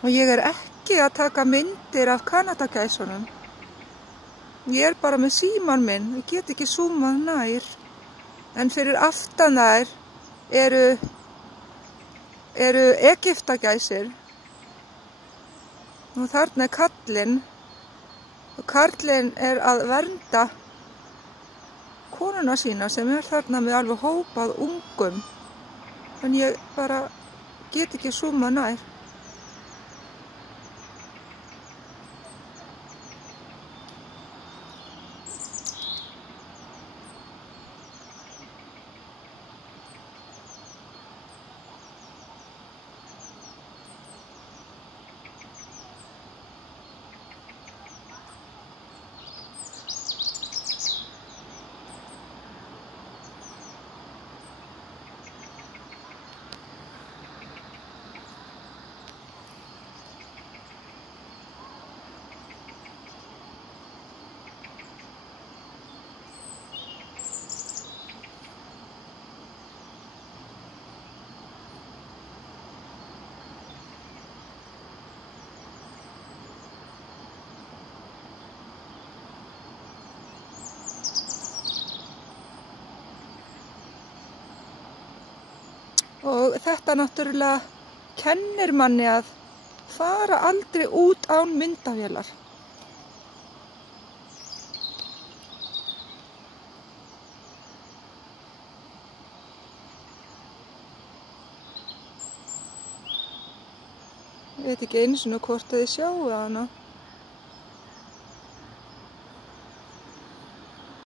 Og ég ekki að taka myndir af kanadagæsunum. Ég bara með símann minn, ég get ekki zoomað nær. En fyrir aftan þær eru egyptagæsir. Og þarna kallinn. Og karlinn að vernda konuna sína sem þarna með alveg hópað ungum. En ég bara get ekki zoomað nær. Og þetta náttúrulega kennir manni að fara aldrei út án myndavélar. Ég veit ekki einu sinni hvort þið sjáu hana.